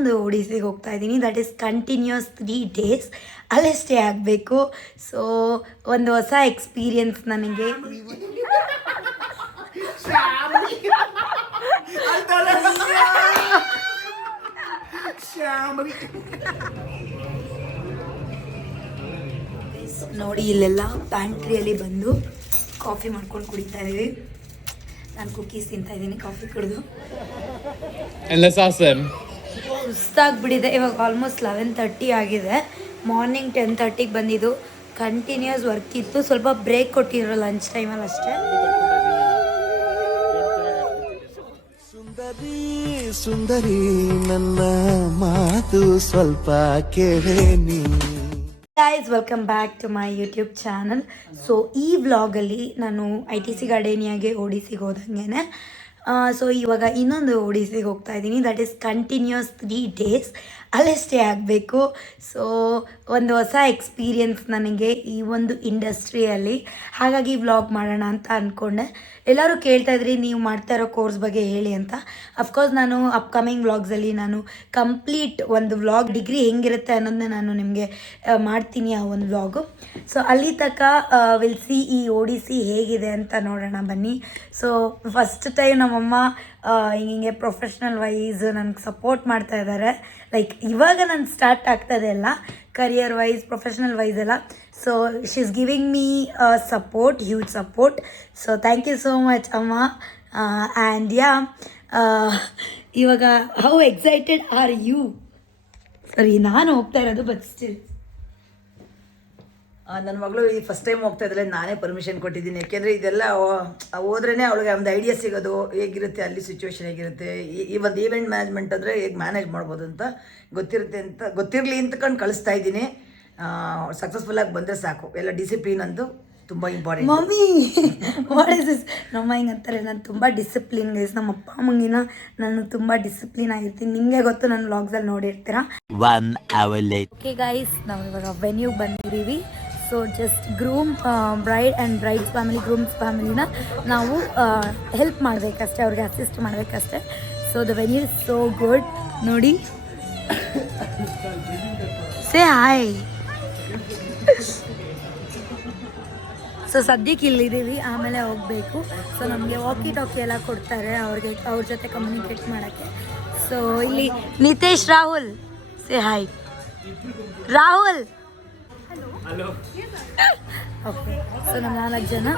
ಒಂದು ಒಡಿಸ್ಸಿಗೆ ಹೋಗ್ತಾ ಇದ್ದೀನಿ. ದಟ್ ಈಸ್ ಕಂಟಿನ್ಯೂಸ್ 3 days ಅಲ್ಲೇ ಸ್ಟೇ ಆಗಬೇಕು. ಸೊ ಒಂದು ಹೊಸ ಎಕ್ಸ್ಪೀರಿಯನ್ಸ್ ನನಗೆ. ನೋಡಿ ಇಲ್ಲೆಲ್ಲ ಪ್ಯಾಂಟ್ರಿಯಲ್ಲಿ ಬಂದು ಕಾಫಿ ಮಾಡ್ಕೊಂಡು ಕುಡಿತಾ ಇದೀವಿ. ನಾನು ಕುಕೀಸ್ ತಿಂತಾ ಇದ್ದೀನಿ ಕಾಫಿ ಕುಡಿದು. ಸುಸ್ತಾಗ್ಬಿಟ್ಟಿದೆ. ಇವಾಗ ಆಲ್ಮೋಸ್ಟ್ 11:30 ಆಗಿದೆ. ಮಾರ್ನಿಂಗ್ 10:30ಗೆ ಬಂದಿದ್ದು. ಕಂಟಿನ್ಯೂಸ್ ವರ್ಕ್ ಇತ್ತು. ಸ್ವಲ್ಪ ಬ್ರೇಕ್ ಕೊಟ್ಟಿದ್ರು ಲಂಚ್ ಟೈಮಲ್ಲಿ ಅಷ್ಟೇ. ಸುಂದರಿ ಸುಂದರಿ ನನ್ನ ಮಾತು ಸ್ವಲ್ಪ ಕೇಳೇನಿ. Guys, welcome back to my YouTube channel. So ಈ ವ್ಲಾಗಲ್ಲಿ ನಾನು ITC ಗಾರ್ಡೇನಿಯಾಗೆ ಒಡಿಸ್ಸಿಗೆ ಹೋದಂಗೆ. ಸೊ ಇವಾಗ ಇನ್ನೊಂದು ಒಡಿಸ್ಸಿಗೆ ಹೋಗ್ತಾ ಇದ್ದೀನಿ. ದಟ್ ಈಸ್ ಕಂಟಿನ್ಯೂಸ್ 3 days ಅಲ್ಲೇ ಸ್ಟೇ ಆಗಬೇಕು. ಸೊ ಒಂದು ಹೊಸ ಎಕ್ಸ್ಪೀರಿಯನ್ಸ್ ನನಗೆ ಈ ಒಂದು ಇಂಡಸ್ಟ್ರಿಯಲ್ಲಿ. ಹಾಗಾಗಿ ವ್ಲಾಗ್ ಮಾಡೋಣ ಅಂತ ಅಂದ್ಕೊಂಡೆ. ಎಲ್ಲರೂ ಕೇಳ್ತಾ ಇದ್ರಿ ನೀವು ಮಾಡ್ತಾ ಇರೋ ಕೋರ್ಸ್ ಬಗ್ಗೆ ಹೇಳಿ ಅಂತ. ಅಫ್ಕೋರ್ಸ್ ನಾನು ಅಪ್ಕಮಿಂಗ್ ವ್ಲಾಗ್ಸಲ್ಲಿ ನಾನು ಕಂಪ್ಲೀಟ್ ಒಂದು ವ್ಲಾಗ್ ಡಿಗ್ರಿ ಹೆಂಗಿರುತ್ತೆ ಅನ್ನೋದನ್ನ ನಾನು ನಿಮಗೆ ಮಾಡ್ತೀನಿ, ಆ ಒಂದು ವ್ಲಾಗು. ಸೊ ಅಲ್ಲಿ ತನಕ ವಿಲ್ ಸಿ ಈ ಒಡಿಸ್ಸಿ ಹೇಗಿದೆ ಅಂತ ನೋಡೋಣ ಬನ್ನಿ. ಸೊ ಫಸ್ಟ್ ಟೈಮ್ ನಮ್ಮಮ್ಮ ಹಿಂಗೆ ಪ್ರೊಫೆಷ್ನಲ್ ವೈಸ್ ನನಗೆ ಸಪೋರ್ಟ್ ಮಾಡ್ತಾ ಇದ್ದಾರೆ. ಲೈಕ್ ಇವಾಗ ನಾನು ಸ್ಟಾರ್ಟ್ ಆಗ್ತದೆ ಎಲ್ಲ ಕರಿಯರ್ ವೈಸ್, ಪ್ರೊಫೆಷ್ನಲ್ ವೈಸ್ ಎಲ್ಲ. So she is giving me support, huge support. So thank you so much ಅಮ್ಮ. ಆ್ಯಂಡ್ ಯಾ, ಇವಾಗ ಹೌ ಎಕ್ಸೈಟೆಡ್ ಆರ್ ಯು? ಸರಿ, ನಾನು ಹೋಗ್ತಾ ಇರೋದು, ಬಟ್ ಸ್ಟಿಲ್ ನನ್ನ ಮಗಳು ಈ ಫಸ್ಟ್ ಟೈಮ್ ಹೋಗ್ತಾ ಇದ್ದರೆ ನಾನೇ ಪರ್ಮಿಷನ್ ಕೊಟ್ಟಿದ್ದೀನಿ. ಯಾಕೆಂದರೆ ಇದೆಲ್ಲ ಹೋದ್ರೇ ಅವಳಿಗೆ ಒಂದು ಐಡಿಯಾ ಸಿಗೋದು ಹೇಗಿರುತ್ತೆ, ಅಲ್ಲಿ ಸಿಚುವೇಶನ್ ಹೇಗಿರುತ್ತೆ, ಈ ಒಂದು ಈವೆಂಟ್ ಮ್ಯಾನೇಜ್ಮೆಂಟ್ ಅಂದರೆ ಹೇಗೆ ಮ್ಯಾನೇಜ್ ಮಾಡ್ಬೋದು ಅಂತ ಗೊತ್ತಿರಲಿ ಅಂತಕೊಂಡು ಕಳಿಸ್ತಾ ಇದ್ದೀನಿ. ಸಕ್ಸಸ್ಫುಲ್ಲಾಗಿ ಬಂದರೆ ಸಾಕು. ಎಲ್ಲ ಡಿಸಿಪ್ಲಿನ್ ಅಂತೂ ತುಂಬ important. Mummy what is this? ನಮ್ಮ ಹಿಂಗೆ ಅಂತಾರೆ ನಾನು ತುಂಬ ಡಿಸಿಪ್ಲಿನ್ ಗೈಸ್. ನಮ್ಮ ಅಪ್ಪ ಅಮ್ಮಂಗಿನ ನಾನು ತುಂಬ ಡಿಸಿಪ್ಲಿನ್ ಆಗಿರ್ತೀನಿ. ನಿಮಗೆ ಗೊತ್ತು, ನನ್ನ ವ್ಲಾಗ್ಸಲ್ಲಿ ನೋಡಿರ್ತೀರಾ. ಓಕೆ ಗೈಸ್, ನಾವು ಇವಾಗ ವೆನ್ಯೂಗೆ ಬಂದಿದ್ದೀವಿ. So just bride and bride's family, groom's ಫ್ಯಾಮಿಲಿನ ನಾವು ಹೆಲ್ಪ್ ಮಾಡಬೇಕಷ್ಟೇ, ಅವ್ರಿಗೆ ಅಸಿಸ್ಟ್ ಮಾಡಬೇಕಷ್ಟೇ. So the venue is so good. ನೋಡಿ, ಸೇ ಹಾಯ್. ಸೊ ಸದ್ಯಕ್ಕೆ ಇಲ್ಲಿದ್ದೀವಿ, ಆಮೇಲೆ ಹೋಗಬೇಕು. ಸೊ ನಮಗೆ ವಾಕಿ ಟಾಕಿ ಎಲ್ಲ ಕೊಡ್ತಾರೆ ಅವ್ರ ಜೊತೆ ಕಮ್ಯುನಿಕೇಟ್ ಮಾಡೋಕ್ಕೆ. ಸೊ ಇಲ್ಲಿ Nitesh, Rahul, say hi. Rahul, okay. So ನಮ್ಮ 4 ಜನ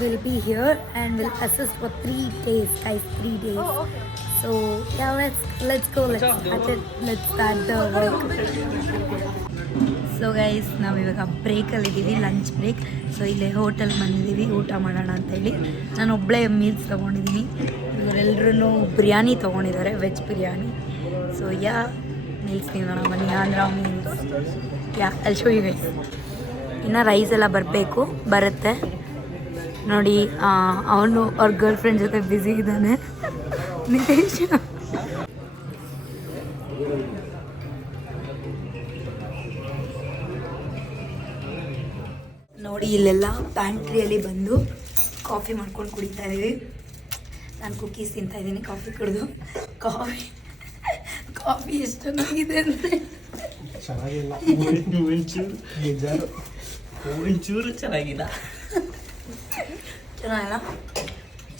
will be here and will assist for 3 days, guys, 3 days. So let's go, let's start the work. So guys, ನಾವಿವಾಗ ಬ್ರೇಕಲ್ಲಿದ್ದೀವಿ, ಲಂಚ್ ಬ್ರೇಕ್. ಸೊ ಇಲ್ಲೇ ಹೋಟೆಲ್ ಬಂದಿದ್ದೀವಿ ಊಟ ಮಾಡೋಣ ಅಂತೇಳಿ. ನಾನು ಒಬ್ಬಳೇ ಮೀಲ್ಸ್ ತೊಗೊಂಡಿದ್ದೀನಿ. ಇವರೆಲ್ಲರೂ ಬಿರಿಯಾನಿ ತೊಗೊಂಡಿದ್ದಾರೆ, veg biryani. So yeah, meals ತಿನ್ನೋಣ ಬನ್ನಿ. ಆಂಧ್ರ ಮೀಲ್ಸ್, ಯಾ ಅಲ್ಲಿ ಶೋ ಯು ಗೈಸ್. ಇನ್ನು ರೈಸ್ ಎಲ್ಲ ಬರುತ್ತೆ ನೋಡಿ. ಅವನು ಅವ್ರ ಗರ್ಲ್ ಫ್ರೆಂಡ್ ಜೊತೆ ಬ್ಯುಸಿ ಇದ್ದಾನೆ ನಿತೇಶ್. ನೋಡಿ ಇಲ್ಲೆಲ್ಲ ಪ್ಯಾಂಟ್ರಿಯಲ್ಲಿ ಬಂದು ಕಾಫಿ ಮಾಡ್ಕೊಂಡು ಕುಡಿತಾ ಇದ್ದೀವಿ. ನಾನು ಕುಕೀಸ್ ತಿಂತಾ ಇದ್ದೀನಿ ಕಾಫಿ ಕುಡಿದು. ಕಾಫಿ ಎಷ್ಟು ಚೆನ್ನಾಗಿದೆ ಅಂದರೆ ಚೆನ್ನಾಗಿಲ್ಲ.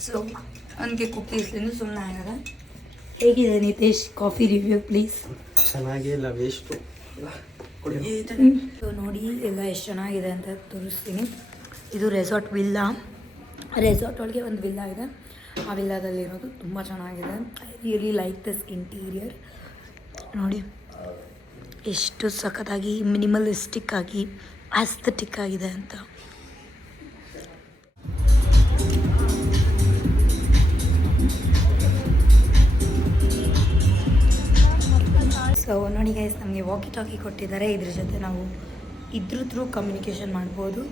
ಸೊ ನನಗೆ ಕುಕೀಸ್ಲಿಂದ ಸುಮ್ಮನೆ ಆಗಲ್ಲ. ಹೇಗಿದೆ ನಿತೇಶ್ ಕಾಫಿ ರಿವ್ಯೂ ಪ್ಲೀಸ್? ಚೆನ್ನಾಗಿಲ್ಲ, ವೇಸ್ಟು. ಸೊ ನೋಡಿ ಎಲ್ಲ ಎಷ್ಟು ಚೆನ್ನಾಗಿದೆ ಅಂತ ತೋರಿಸ್ತೀನಿ. ಇದು ರೆಸಾರ್ಟ್ ವಿಲ್ಲಾ. ರೆಸಾರ್ಟ್ ಒಳಗೆ ಒಂದು ವಿಲ್ಲಾ ಇದೆ. ಆ ವಿಲ್ಲಾದಲ್ಲಿರೋದು ತುಂಬ ಚೆನ್ನಾಗಿದೆ. I really like this interior. ನೋಡಿ ಎಷ್ಟು ಸಖತ್ತಾಗಿ ಮಿನಿಮಲಿಸ್ಟಿಕ್ ಆಗಿ ಆಸ್ಥೆಟಿಕ್ ಆಗಿದೆ ಅಂತ. ಸೊ ನೋಡಿ ಗೈಸ್, ನಮಗೆ ವಾಕಿ ಟಾಕಿ ಕೊಟ್ಟಿದ್ದಾರೆ. ಇದ್ರ ಜೊತೆ ನಾವು ಇದ್ರ ಥ್ರೂ ಕಮ್ಯುನಿಕೇಷನ್ ಮಾಡ್ಬೋದು.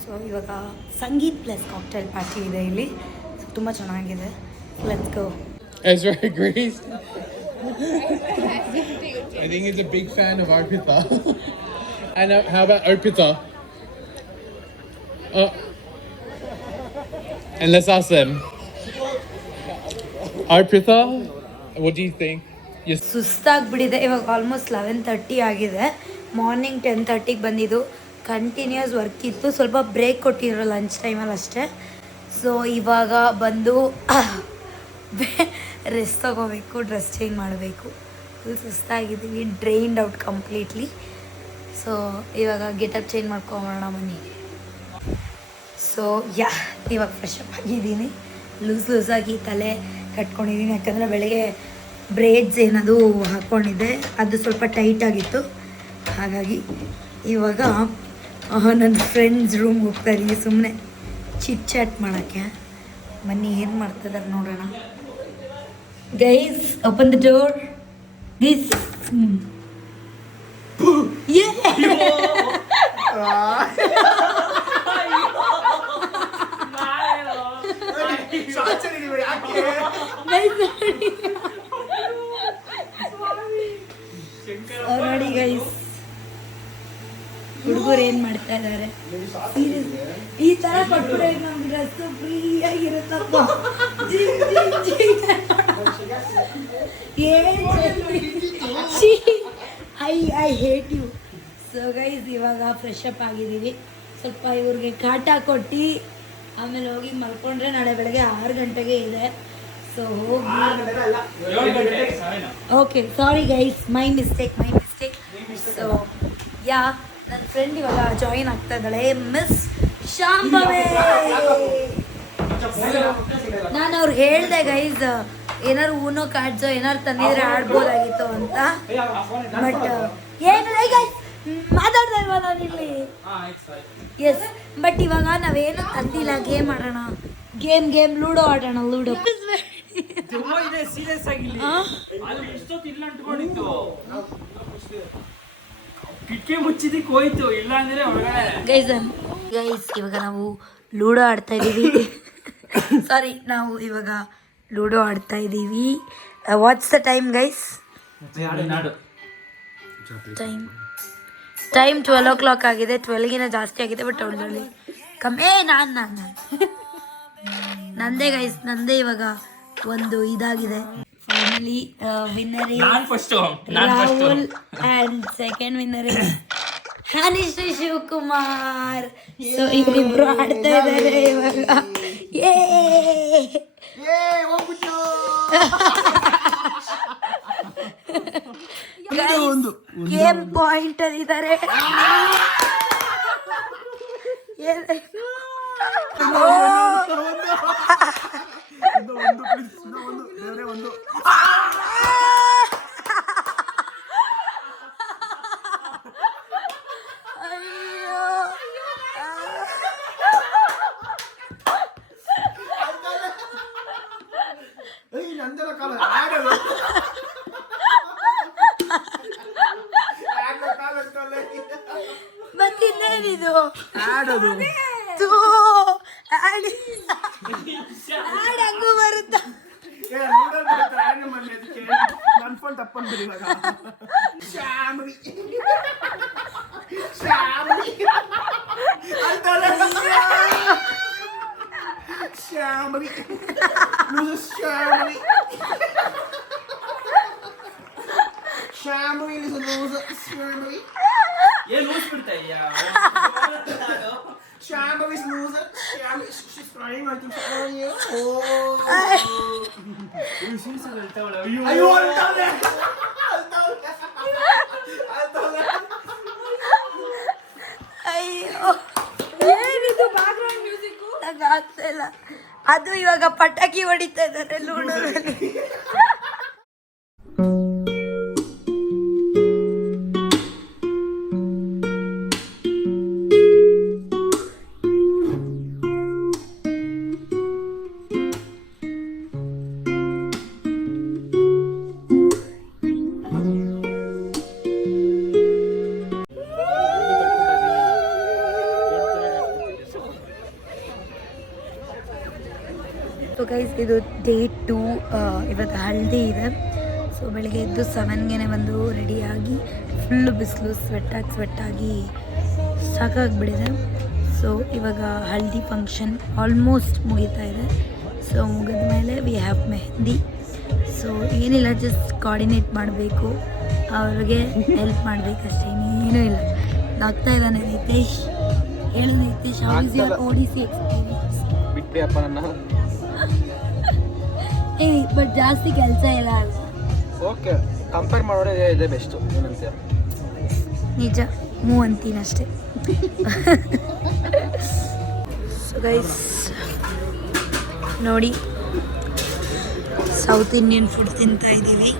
ಸೊ ಇವಾಗ ಸಂಗೀತ್ ಪ್ಲಸ್ ಕಾಕ್ಟೈಲ್ ಪಾರ್ಟಿ ಇದೆ ಇಲ್ಲಿ. ಸೊ ತುಂಬ ಚೆನ್ನಾಗಿದೆ. Let's go. Ezra agrees. I think he's a big fan of Arpita. And how about Arpita? And let's ask them. Arpita, what do you think? Yes. ಸುಸ್ತಾಗ್ಬಿಟ್ಟಿದೆ. ಇವಾಗ almost 11:30 ಆಗಿದೆ. Morning 10:30ಗೆ ಬಂದಿದ್ದು. Continuous work ಇತ್ತು, ಸ್ವಲ್ಪ break ಕೊಟ್ಟಿದ್ರು lunch ಟೈಮಲ್ಲಿ ಅಷ್ಟೇ. So ಇವಾಗ ಬಂದು ರೆಸ್ಟ್ ತಗೋಬೇಕು, ಡ್ರೆಸ್ ಚೇಂಜ್ ಮಾಡಬೇಕು. ಫುಲ್ ಸುಸ್ತಾಗಿದ್ದೀವಿ, ಡ್ರೈನ್ಡ್ ಔಟ್ ಕಂಪ್ಲೀಟ್ಲಿ. ಸೊ ಇವಾಗ ಗೆಟಪ್ ಚೇಂಜ್ ಮಾಡ್ಕೊಂಬರೋಣ ಬನ್ನಿ. ಸೊ ಇವಾಗ ಫ್ರೆಶ್ ಅಪ್ ಆಗಿದ್ದೀನಿ, ಲೂಸಾಗಿ ತಲೆ ಕಟ್ಕೊಂಡಿದ್ದೀನಿ. ಯಾಕಂದರೆ ಬೆಳಗ್ಗೆ ಬ್ರೇಡ್ಸ್ ಏನದು ಹಾಕ್ಕೊಂಡಿದ್ದೆ, ಅದು ಸ್ವಲ್ಪ ಟೈಟಾಗಿತ್ತು. ಹಾಗಾಗಿ ಇವಾಗ ನನ್ನ ಫ್ರೆಂಡ್ಸ್ ರೂಮ್ಗೆ ಹೋಗ್ತಾ ಇದ್ದೀನಿ ಸುಮ್ಮನೆ ಚಿಟ್ ಚಾಟ್ ಮಾಡೋಕ್ಕೆ. ಬನ್ನಿ ಏನು ಮಾಡ್ತಿದ್ದಾರೆ ನೋಡೋಣ. Guys open the door. Guys ನೋಡಿ ಗೈಸ್, ಹುಡುಗರು ಏನು ಮಾಡ್ತಾ ಇದ್ದಾರೆ. ಈ ಥರ ಕೊಟ್ಬಿಟ್ರೆ ನಮ್ಗೆ ಡ್ರೆಸ್ಸು ಫ್ರೀ ಆಗಿರುತ್ತಪ್ಪ. I hate you. So guys ಇವಾಗ ಫ್ರೆಶ್ ಅಪ್ ಆಗಿದ್ದೀವಿ. ಸ್ವಲ್ಪ ಇವ್ರಿಗೆ ಕಾಟ ಕೊಟ್ಟು ಆಮೇಲೆ ಹೋಗಿ ಮಲ್ಕೊಂಡ್ರೆ ನಾಳೆ ಬೆಳಗ್ಗೆ 6 ಗಂಟೆಗೆ ಇದೆ. ಸೊ ಹೋಗಿ okay, sorry guys, my mistake. So ನನ್ನ ಫ್ರೆಂಡ್ ಇವಾಗ ಜಾಯಿನ್ ಆಗ್ತಾ ಇದ್ದಾಳೆ, ಮಿಸ್ ಶಾಂಭವಿ. ನಾನು ಅವ್ರಿಗೆ ಹೇಳಿದೆ ಗೈಸ್, ಏನಾರು ಊನೋ ಕಾರ್ಡ್ಸೋ ಏನಾರು ತಂದಿದ್ರೆ ಆಡ್ಬೋದಾಗಿತ್ತು ಅಂತ. ಬಟ್ ಏನಿಲ್ಲ ಗೈಸ್, ಮಾತಾಡ್ತಾ ಇಲ್ವಾ ನಾನು ಇಲ್ಲಿ. ಎಸ್, ಬಟ್ ಇವಾಗ ನಾವೇನು ತಂದಿಲ್ಲ, ಗೇಮ್ ಆಡೋಣ. ಗೇಮ್ ಲೂಡೋ ಆಡೋಣ. ಲೂಡೋ ಗೈಸ್ ಇವಾಗ ನಾವು ಲೂಡೋ ಆಡ್ತಾ ಇದ್ದೀವಿ. ಸಾರಿ, ನಾವು ಇವಾಗ ಲೂಡೋ ಆಡ್ತಾ ಇದ್ದೀವಿ. What's the time guys? Time 12 o'clock ಆಗಿದೆ. 12ಗಿನ ಜಾಸ್ತಿ ಆಗಿದೆ, ಬಟ್ ಅವಳಲ್ಲಿ ಕಮ್ಮಿ. ನಂದೇ ಗೈಸ್, ನಂದೇ ಇವಾಗ ಒಂದು ಇದಾಗಿದೆ. Finally winner Rahul and second winner Hanish Shivakumar. So ಇವರಿಬ್ರು ಆಡ್ತಾ ಇದ್ದಾರೆ ಇವಾಗ. Game point ಅಲ್ಲಿದ್ದಾರೆ. ಮತ್ತಿನ್ನೇನಿದು ಆಡೋದು? ಹಂಗೂ ಬರುತ್ತಾ? Shambhavi's loser. She's crying. I think she's crying. ಅಯ್ಯೋ, ಏನಿದು ಬ್ಯಾಕ್ಗ್ರೌಂಡ್ ಮ್ಯೂಸಿಕ್? ನಂಗೆ ಆಗ್ತಾ ಇಲ್ಲ. ಅದು ಇವಾಗ ಪಟಾಕಿ ಹೊಡಿತಾ ಇದ್ದಾರೆ ಲೂಡೋದಲ್ಲಿ. ಸೊ ಗೈಸ್, ಇದು ಡೇ 2. ಇವತ್ತು ಹಲ್ದಿ ಇದೆ. ಸೊ ಬೆಳಗ್ಗೆ ಎದ್ದು 7ಗೆ ಬಂದು ರೆಡಿಯಾಗಿ ಫುಲ್ಲು ಬಿಸಿಲು, ಸ್ವೆಟ್ಟಾಗಿ ಸಾಕಾಗಿಬಿಟ್ಟಿದೆ. ಸೊ ಇವಾಗ ಹಲ್ದಿ ಫಂಕ್ಷನ್ ಆಲ್ಮೋಸ್ಟ್ ಮುಗಿತಾ ಇದೆ. ಸೊ ಮುಗಿದ ಮೇಲೆ ವಿ ಹ್ಯಾವ್ ಮೆಹಂದಿ. ಸೊ ಏನಿಲ್ಲ, ಜಸ್ಟ್ ಕೋಆರ್ಡಿನೇಟ್ ಮಾಡಬೇಕು, ಅವ್ರಿಗೆ ಹೆಲ್ಪ್ ಮಾಡಬೇಕಷ್ಟೇ, ಏನೂ ಇಲ್ಲ. ಆಗ್ತಾ ಇದ್ದಾನೆ ನಿತೇಶ್. ಹೇಳು Nitesh, how is your ODC experience? ಬಿಟ್ಬಿಡಿ ಅಪ್ಪ ನನ್ನ. ಬಟ್ ಜಾಸ್ತಿ ಕೆಲಸ ಇಲ್ಲ ಅಲ್ಲ. ಓಕೆ, ಕಂಪೇರ್ ಮಾಡೋರೆ ಇದೆ ಬೆಸ್ಟು ಏನಂತೀಯ? ನಿಜ, ಅಂತೀನಷ್ಟೇ. ಸೊ ಗೈಸ್ ನೋಡಿ, ಸೌತ್ ಇಂಡಿಯನ್ ಫುಡ್ ತಿಂತಾ ಇದ್ದೀವಿ.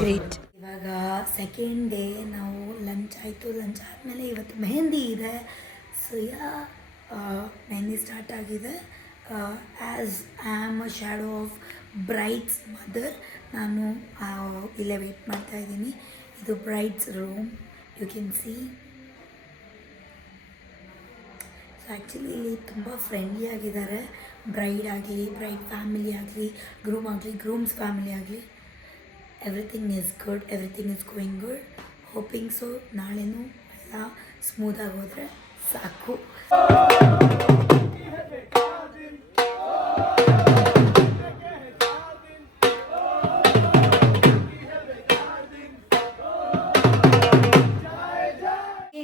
ಗ್ರೇಟ್. ಇವಾಗ ಸೆಕೆಂಡ್ ಡೇ, ನಾವು ಲಂಚ್ ಆಯಿತು. ಲಂಚ್ ಆದಮೇಲೆ ಇವತ್ತು ಮೆಹಂದಿ ಇದೆ. ಸೊ ಮೆಹಂದಿ ಸ್ಟಾರ್ಟ್ ಆಗಿದೆ. As I am a shadow of bride's mother, ನಾನು ಇಲ್ಲೇ ವೆಯ್ಟ್ ಮಾಡ್ತಾ ಇದ್ದೀನಿ. ಇದು bride's room, you can see. So actually ಇಲ್ಲಿ ತುಂಬ ಫ್ರೆಂಡ್ಲಿ ಆಗಿದ್ದಾರೆ. ಬ್ರೈಡ್ ಆಗಲಿ, ಬ್ರೈಡ್ ಫ್ಯಾಮಿಲಿ ಆಗಲಿ, ಗ್ರೂಮ್ ಆಗಲಿ, ಗ್ರೂಮ್ಸ್ ಫ್ಯಾಮಿಲಿ ಆಗಲಿ, everything is good, everything is going good. Hoping so ನಾಳೆನೂ ಎಲ್ಲ ಸ್ಮೂದಾಗಿ ಹೋದರೆ ಸಾಕು.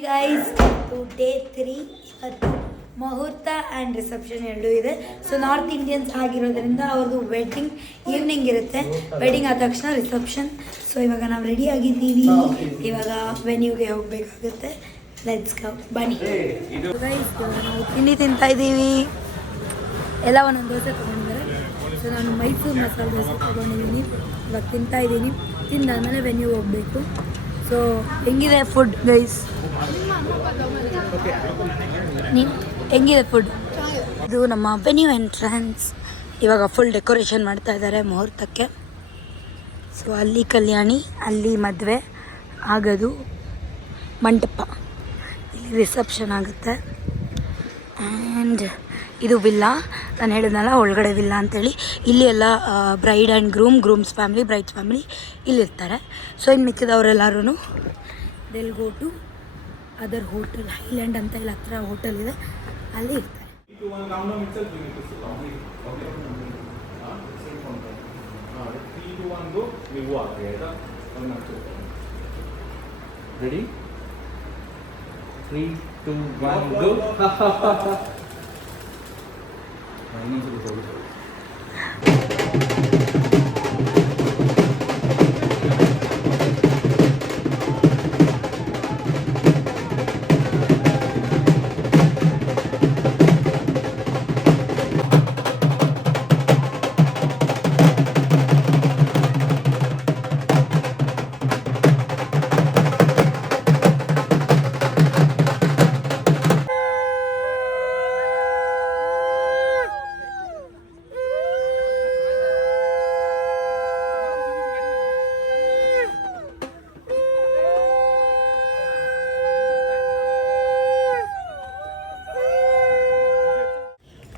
ಗೈಸ್, ಡೇ 3 ಇವತ್ತು ಮುಹೂರ್ತ ಆ್ಯಂಡ್ ರಿಸೆಪ್ಷನ್ ಎರಡೂ ಇದೆ. ಸೊ ನಾರ್ತ್ ಇಂಡಿಯನ್ಸ್ ಆಗಿರೋದ್ರಿಂದ ಅವ್ರದ್ದು ವೆಡ್ಡಿಂಗ್ ಈವ್ನಿಂಗ್ ಇರುತ್ತೆ. ವೆಡ್ಡಿಂಗ್ ಆದ ತಕ್ಷಣ ರಿಸೆಪ್ಷನ್. ಸೊ ಇವಾಗ ನಾವು ರೆಡಿ ಆಗಿದ್ದೀವಿ, ಇವಾಗ ವೆನ್ಯೂಗೆ ಹೋಗಬೇಕಾಗುತ್ತೆ. ಲೆಟ್ಸ್ ಗೋ, ಬನ್ನಿ. ಗೈಸ್, ನಾವು ತಿಂಡಿ ತಿಂತಾ ಇದ್ದೀವಿ. ಎಲ್ಲ ಒಂದೊಂದು ದೋಸೆ ತೊಗೊಂಡಿದ್ದಾರೆ. ಸೊ ನಾನು ಮೈಸೂರು ಮಸಾಲೆ ದೋಸೆ ತೊಗೊಂಡಿದ್ದೀನಿ, ಇವಾಗ ತಿಂತಾ ಇದ್ದೀನಿ. ತಿಂದಾದಮೇಲೆ ವೆನ್ಯೂಗೆ ಹೋಗಬೇಕು. ಸೊ ಹೆಂಗಿದೆ ಫುಡ್ ಗೈಸ್? ಹೆಂಗಿದೆ ಫುಡ್? ಇದು ನಮ್ಮ ವೆನ್ಯೂ ಎಂಟ್ರೆನ್ಸ್. ಇವಾಗ ಫುಲ್ ಡೆಕೋರೇಷನ್ ಮಾಡ್ತಾ ಇದ್ದಾರೆ ಮುಹೂರ್ತಕ್ಕೆ. ಸೊ ಅಲ್ಲಿ ಕಲ್ಯಾಣಿ, ಅಲ್ಲಿ ಮದುವೆ ಆಗೋದು ಮಂಟಪ, ಇಲ್ಲಿ ರಿಸೆಪ್ಷನ್ ಆಗುತ್ತೆ. ಆ್ಯಂಡ್ ಇದು ವಿಲ್ಲಾ, ನಾನು ಹೇಳಿದ್ನಲ್ಲ ಒಳಗಡೆ ವಿಲ್ಲಾ ಅಂತೇಳಿ. ಇಲ್ಲಿ ಎಲ್ಲ bride and groom's family, bride's family ಇಲ್ಲಿರ್ತಾರೆ. ಸೊ ಇನ್ನು ಮಿಕ್ಕಿದವರೆಲ್ಲರೂ they'll go to other hotel, Highland ಅಂತ ಇಲ್ಲಿ ಹತ್ರ ಹೋಟೆಲ್ ಇದೆ, ಅಲ್ಲಿ ಇರ್ತಾರೆ. ರೆಡಿ? 3, 2, 1, go. ಇನ್ನೊಂದ್ಸರಿ ಹೋಗಿ.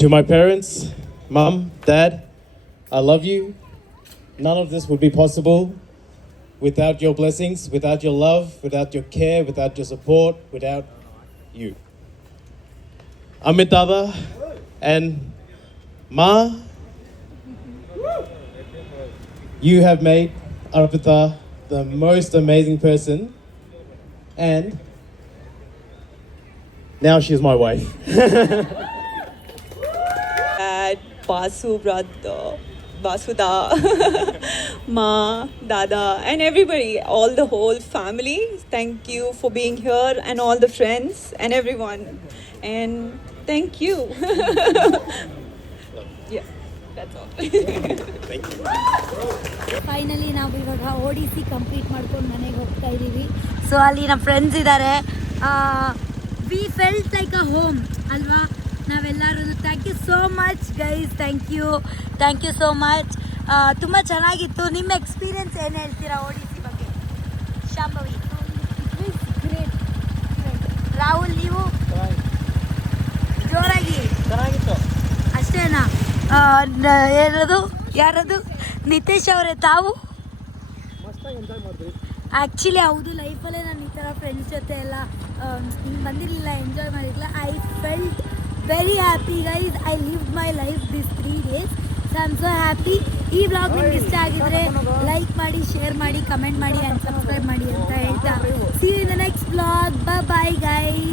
To my parents, Mom, Dad, I love you. None of this would be possible without your blessings, without your love, without your care, without your support, without you. Amit Dada and Ma, you have made Arpita the most amazing person, and now she's my wife. Dad, Basu brother, Basuda, Ma, Dada, and everybody, all the whole family. Thank you for being here, and all the friends and everyone. And thank you. Yeah, that's all. Finally ನಾವು ಇವಾಗ ODC complete ಮಾಡ್ಕೊಂಡು ಮನೆಗೆ ಹೋಗ್ತಾ ಇದ್ದೀವಿ. So ಅಲ್ಲಿ ನಮ್ಮ friends ಇದ್ದಾರೆ. We felt like a home ಅಲ್ವಾ ನಾವೆಲ್ಲರೂ. Thank you so much guys, thank you so much. ತುಂಬ ಚೆನ್ನಾಗಿತ್ತು. ನಿಮ್ಮ ಎಕ್ಸ್ಪೀರಿಯನ್ಸ್ ಏನು ಹೇಳ್ತೀರಾ ODC ಬಗ್ಗೆ? ಶಾಂಭವಿ? ಗ್ರೇಟ್. ರಾಹುಲ್, ನೀವು? ಜೋರಾಗಿ? ಅಷ್ಟೇನಾ? ಯಾರದು? ನಿತೇಶ್ ಅವರೇ, ತಾವು? ಆ್ಯಕ್ಚುಲಿ ಹೌದು, ಲೈಫಲ್ಲೇ ನಾನು ಈ ಥರ ಫ್ರೆಂಡ್ಸ್ ಜೊತೆ ಎಲ್ಲ ಹಿಂಗೆ ಬಂದಿರಲಿಲ್ಲ, ಎಂಜಾಯ್ ಮಾಡಿರಲಿಲ್ಲ. I felt very happy guys. I live my life this 3 days. So I am so happy. ಈ ವ್ಲಾಗ್ ನಿಮ್ಗೆ ಇಷ್ಟ ಆಗಿದ್ರೆ ಲೈಕ್ ಮಾಡಿ, ಶೇರ್ ಮಾಡಿ, ಕಮೆಂಟ್ ಮಾಡಿ ಆ್ಯಂಡ್ ಸಬ್ಸ್ಕ್ರೈಬ್ ಮಾಡಿ ಅಂತ ಹೇಳ್ತಾ see you in the next vlog. Bye guys.